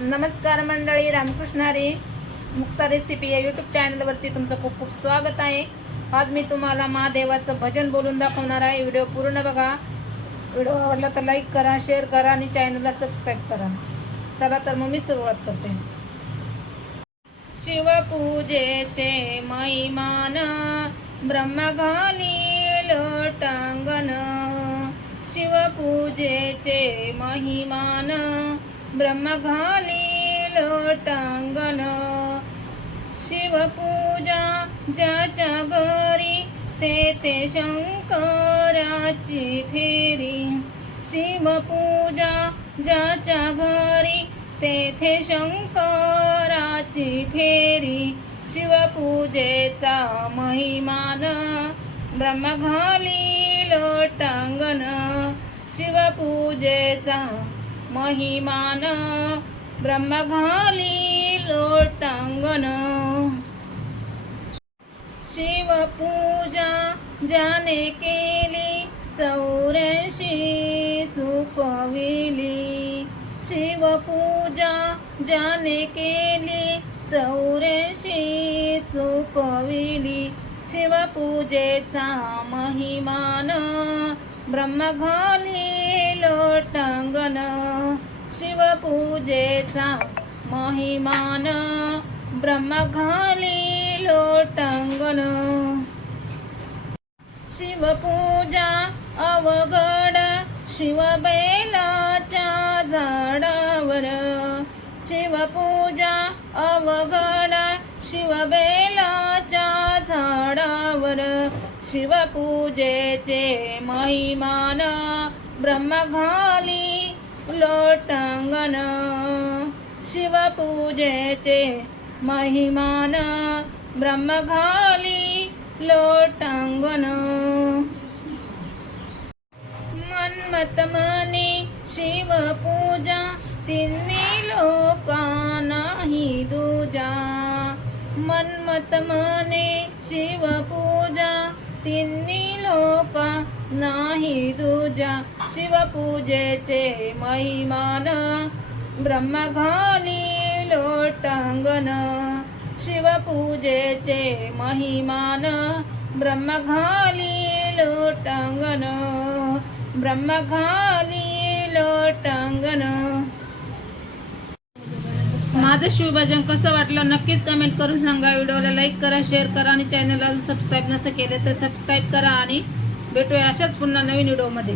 नमस्कार मंडळी रामकृष्णारी. मुक्ता रेसिपी या यूट्यूब चॅनलवरती तुमचं खूप खूप स्वागत आहे. आज मी तुम्हाला महादेवाचं भजन बोलून दाखवणार आहे. व्हिडिओ पूर्ण बघा. व्हिडिओ आवडला तर लाईक करा शेअर करा आणि चॅनलला सबस्क्राईब करा. चला तर मग मी सुरुवात करते. शिवपूजेचे महिमान ब्रह्मघाली लोटांगण. शिवपूजेचे महिमान ब्रह्म घाली लोटांगण. शिवपूजा ज्याच्या घरी तेथे शंकराची फेरी. शिवपूजा ज्याच्या घरी तेथे शंकराची फेरी. शिवपूजेचा महिमान ब्रह्मघाली लोटांगण. शिवपूजेचा महिमान ब्रह्मघाली लोटांगण. शिवपूजा ज्याने केली चौऱ्याशी चुकविली. शिवपूजा ज्याने केली चौऱ्याशी चुकविली. शिवपूजेचा महिमान ब्रह्मघाली लोटंगन लोटांगण शिवपूजेचा महिमान. ब्रह्मघाली लोटंगन लोटांगण. शिवपूजा अवघड शिवबेलाच्या झाडावर. शिवपूजा अवघड शिवबेलाच्या झाडावर. शिवपूजेचे महिमान ब्रह्म घाली लोटांगण शिवपूजेचे महिमान ब्रह्म घाली लोटांगण मन्मत मनी शिवपूजा तिन्ही लोका नाही दूजा मन्मत मने शिवपूजा तिन्ही लोका नाही दूजा शिवपूजेचे महिमान ब्रह्म घाली लोटांगण शिवपूजेचे महिमान ब्रह्म घाली लोटांगण ब्रह्म घाली लोटांगण माझं शिवभजन कसं वाटलं नक्कीच कमेंट करून सांगा. व्हिडिओला लाईक करा शेअर करा आणि चॅनलला सबस्क्राईब नसं केलं तर सबस्क्राईब करा आणि भेटूया अशाच पुन्हा नवीन व्हिडिओमध्ये.